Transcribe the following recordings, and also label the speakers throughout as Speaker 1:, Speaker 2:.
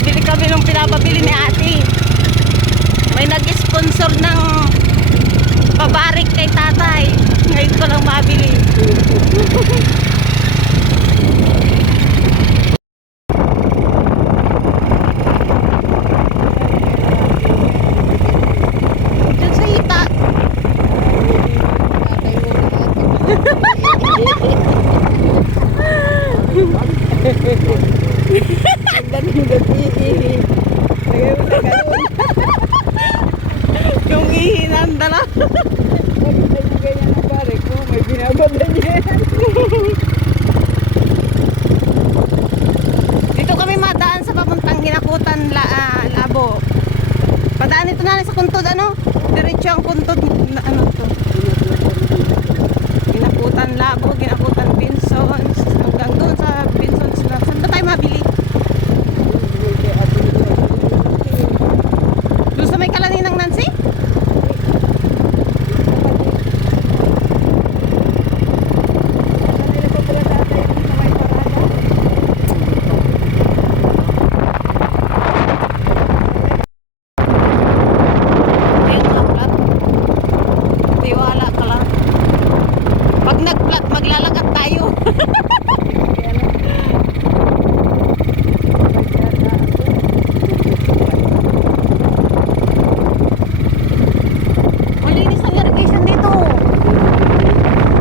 Speaker 1: Pabili kami ng pinapabili ni ate. May nag-sponsor ng pabarik kay tatay. Ngayon ko lang mabili. Diyan sa hita. Yung ihinan dala. Dito kami madaan sa papuntang Ginakutan la, ah, Labo. Padaan ito na sa Kuntod ano? Diretso ang Kuntod na ano to? Ginakutan Labo, Ginakutan Binsons, hanggang doon sa Binsons na. Saan ba tayo mabili? Doon sa may kalaninang Nancy? Ayun ka plat. Tiwala ka lang. Pag nag-plat, maglalagat tayo. Malinis ang irrigation dito.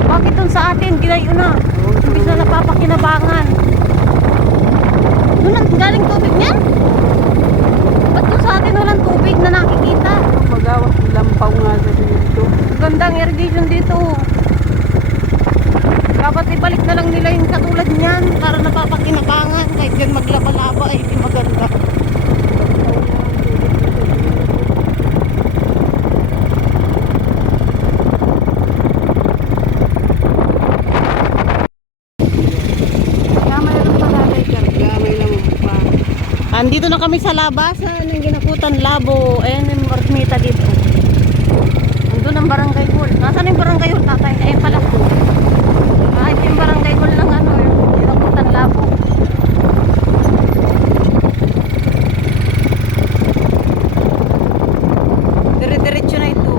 Speaker 1: Bakit dun sa atin, ginayo na. Imbis na napapakinabangan. Doon ang galing tubig niyan? Ba't dun sa atin walang tubig na nakikita?
Speaker 2: Magawas lampaw nga sa dito.
Speaker 1: Gandang irrigation dito. Dapat ibalik na lang nila yung katulad niyan para napapakinabangan. Kahit yan maglaba-laba ay di maganda.
Speaker 2: Kaya mayroon pa lalay karga, may lamang pa.
Speaker 1: Andito na kami sa labasan ng ginakutan labo. Ayan yung dito. Andun ang barangay hall. Nasaan yung barangay hall tatay? Ayun pala. Ah, ito yung barangay hall ng ano, yung ginakutan labo. Dire-diretso na ito.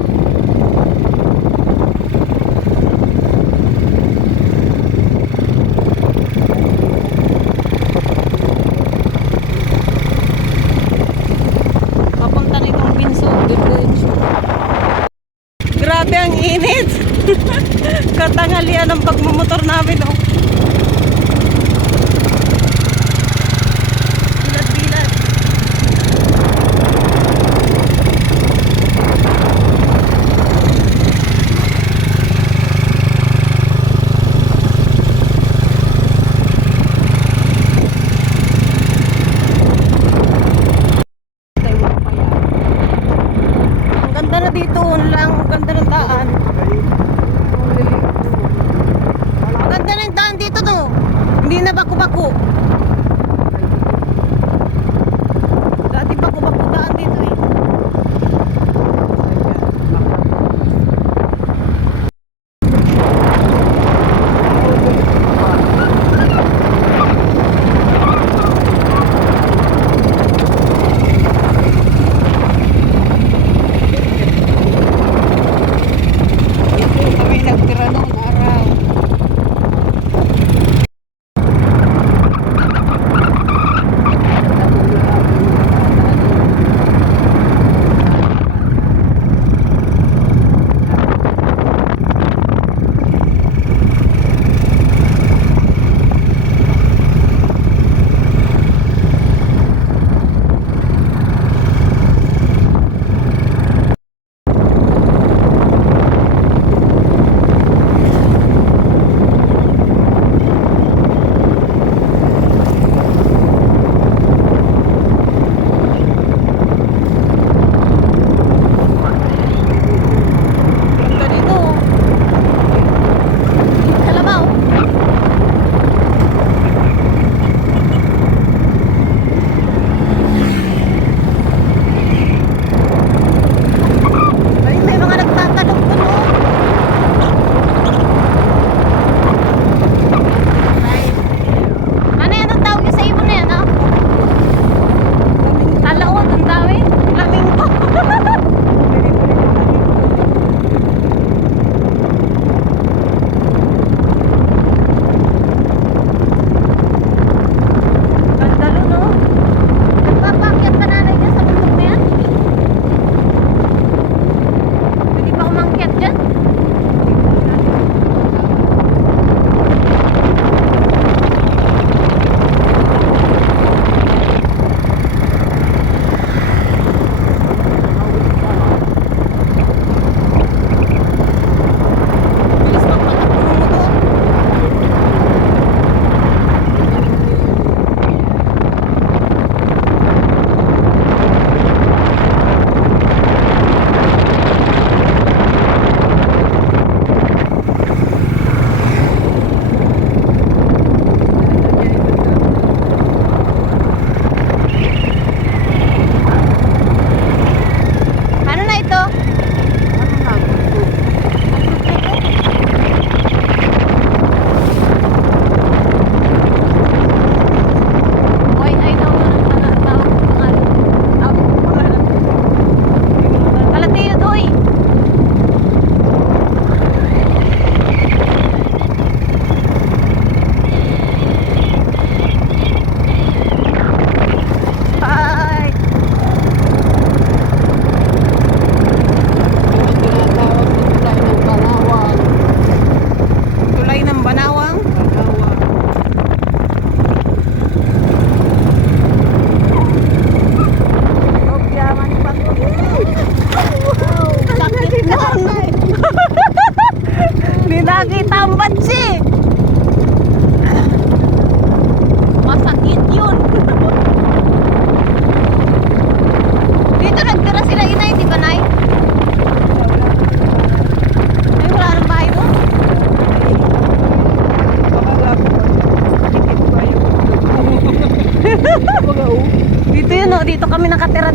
Speaker 1: Papunta na itong pinso. Diretso. Grabe ang init. Katangalian ng pagmumotor namin. Oh. Bilat-bilat.
Speaker 2: Tayo mga pala.
Speaker 1: Ang ganda na dito. Ang lang. Ang ganda ng daan. Ang ganda ng daan dito no. Hindi na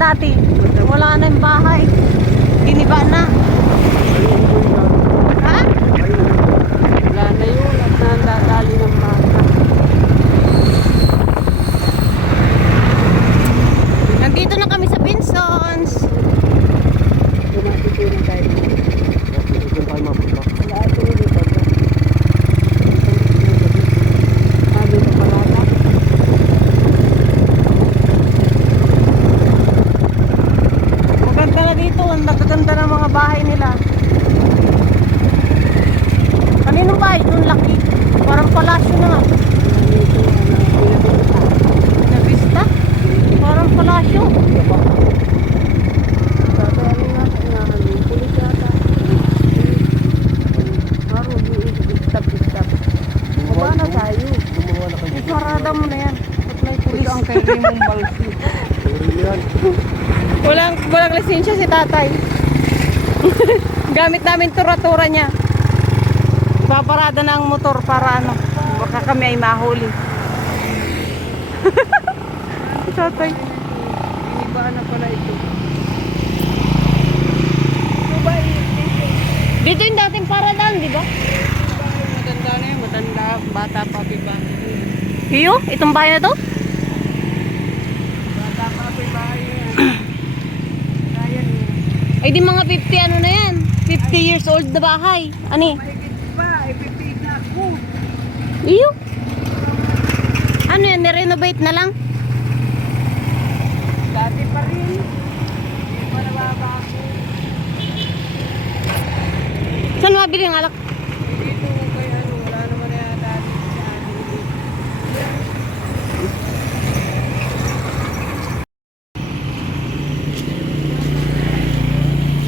Speaker 1: dati. Wala na yung bahay. Giniba na. Ha?
Speaker 2: Wala na yun at nandadali ng bata.
Speaker 1: Nandito na kami sa Binsons.
Speaker 2: Tumatitira tayo.
Speaker 3: Doon tayo mapunta.
Speaker 2: Wala ito ulit ako. Sabi sa palata.
Speaker 1: Maganda na dito. Ang nagaganda ng mga bahay nila. Kanino bahay? Doon laki. Parang palasyo na nga.
Speaker 2: Dito, pinapita.
Speaker 1: Na vista? Parang palasyo. Isarada mo na yan. Ba't may pulis?
Speaker 2: Ang kailing mong balsi.
Speaker 1: Walang, walang lisensya si tatay. Gamit namin tura-tura niya. Babarada na ang motor para ano, baka kami ay mahuli. Si tatay.
Speaker 2: Iba na pala ito. Ito dito?
Speaker 1: Yung dating paradaan, di ba?
Speaker 2: Matanda na yun, matanda, bata pa, diba?
Speaker 1: Iyo, itong bahay na to?
Speaker 2: Bata pa, diba? Yan.
Speaker 1: Ay di mga 50 ano na yan. 50 years old na bahay. Ani?
Speaker 2: Mahigit pa, ipipid na ako.
Speaker 1: Iyo. Ano yan, nirenovate na lang?
Speaker 2: Dati pa rin. Hindi pa nababago.
Speaker 1: Saan mabili ang alak?
Speaker 2: Dito kay ano, wala naman na yata dati.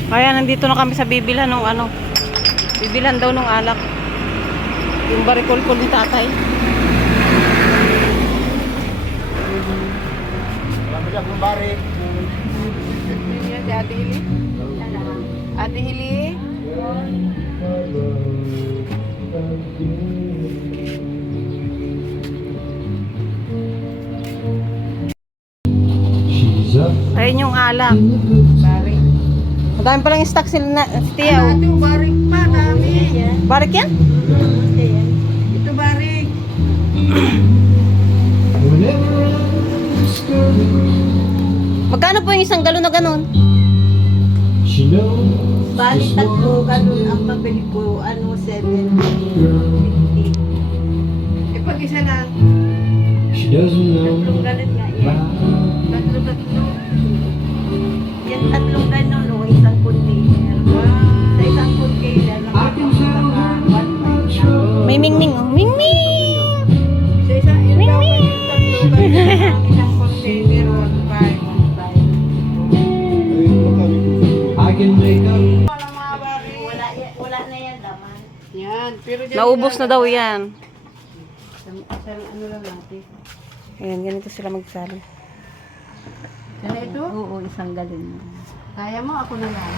Speaker 1: Kaya nandito na kami sa bibilhan nung ano. Bibilhan daw nung alak. Yung barikolkol ni tatay.
Speaker 3: Marami lang ng bari.
Speaker 2: Yun yan, si Ate Hili. Ate Hili.
Speaker 1: Ayun yung alak.
Speaker 2: Barik.
Speaker 1: Madami palang stock sila na, oh.
Speaker 2: Ate, barik pa, dami.
Speaker 1: Barik yan?
Speaker 2: Ito barik.
Speaker 1: Magkano po yung isang galon na ganun?
Speaker 2: Bali tatlo, ganun ang pabili ko, ano, 7. Eh, pag isa lang,
Speaker 4: She doesn't know
Speaker 2: tatlong ganun nga yan. Tatlo, tatlo. Yan, tatlong ganun, o, isang container. Sa isang container,
Speaker 4: trouble.
Speaker 1: May mingming oh.
Speaker 4: Can make up.
Speaker 2: Wala, wala na yan, daman. Yan, pero dyan.
Speaker 1: Naubos na daw yan.
Speaker 2: Ano lang natin.
Speaker 1: Ayan, ganito sila magsali.
Speaker 2: Kaya ito?
Speaker 1: Oo, isang galon.
Speaker 2: Kaya mo, ako na lang.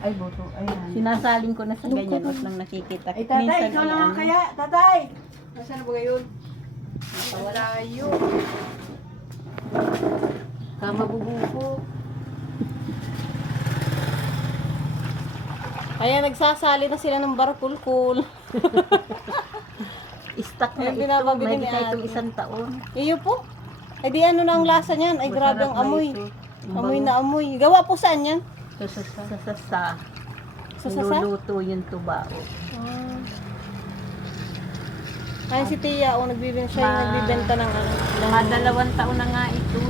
Speaker 2: Ay, boto. Ayan.
Speaker 1: Sinasaling ko na sa ganyan, wag lang nakikita.
Speaker 2: Ay, tatay,
Speaker 1: Minsan
Speaker 2: ikaw naman
Speaker 1: ano.
Speaker 2: kaya. Tatay! Nasaan na ba ngayon? Malayo. Kama bubuko.
Speaker 1: Kaya nagsasali na sila ng barkulkul. Ayun,
Speaker 5: na ito.
Speaker 1: binababili
Speaker 5: May
Speaker 1: ni
Speaker 5: kita itong
Speaker 1: ate.
Speaker 5: isang taon.
Speaker 1: Iyo po. Ay di ano na ang lasa niyan? Ay grabe ang
Speaker 5: Masarap na
Speaker 1: amoy.
Speaker 5: ito.
Speaker 1: Amoy na amoy. Gawa po saan yan?
Speaker 5: Sa sa sa sa sa sa.
Speaker 1: Sa sasa?
Speaker 5: Niluluto yung tubao.
Speaker 1: Ah. Ay si Tia, oh, nagbibenta siya yung
Speaker 5: Ma-
Speaker 1: nagbibenta ng ano.
Speaker 5: Mga dalawang taon na nga ito.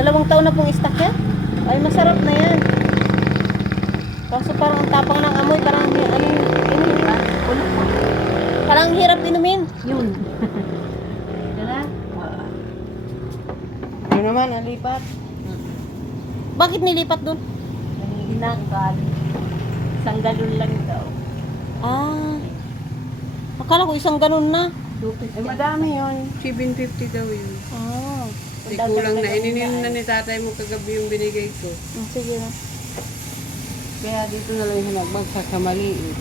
Speaker 1: Dalawang taon na pong stock yan? Ay masarap na yan. Kaso parang ang tapang ng amoy, parang ano, ano?
Speaker 5: Puno po.
Speaker 1: parang hirap inumin.
Speaker 5: Yun. Diba?
Speaker 2: Ano naman, ang lipat?
Speaker 1: Bakit nilipat doon?
Speaker 5: Hinanggal. Isang galon lang daw.
Speaker 1: Ah. Akala ko isang ganun na.
Speaker 2: Eh, madami yun. 750 daw yun. Hindi kulang na. Ininin na ni tatay mo kagabi yung binigay ko.
Speaker 1: Oh, sige na.
Speaker 2: Kaya dito na lang hinagbag sa. Eh.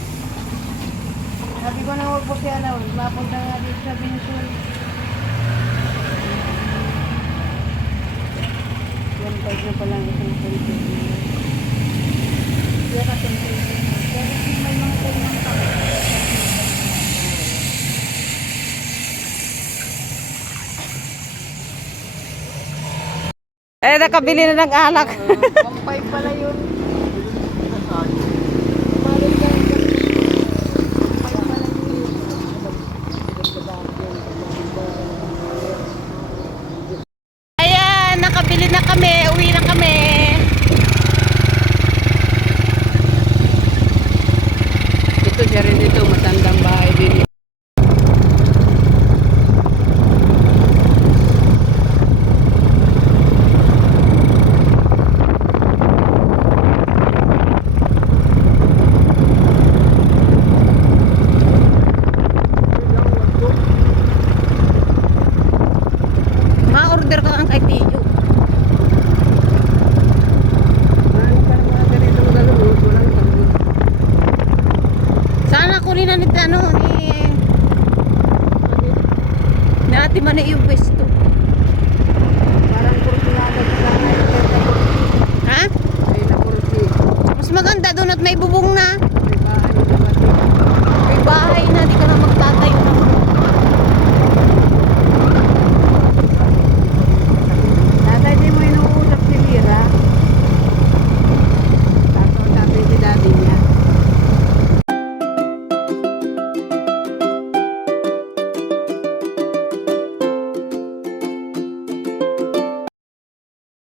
Speaker 2: Sabi ko na huwag po siya na. Mapunta nga dito sa Binsul. Yan pa na palang isang pinto.
Speaker 5: Yan ka pinto. Pero may mga pinang tao.
Speaker 1: Eh, nakabili na ng alak.
Speaker 2: Pampay pala yun.
Speaker 1: Ayan, nakabili na kami. Uwi na kami. may bubong na.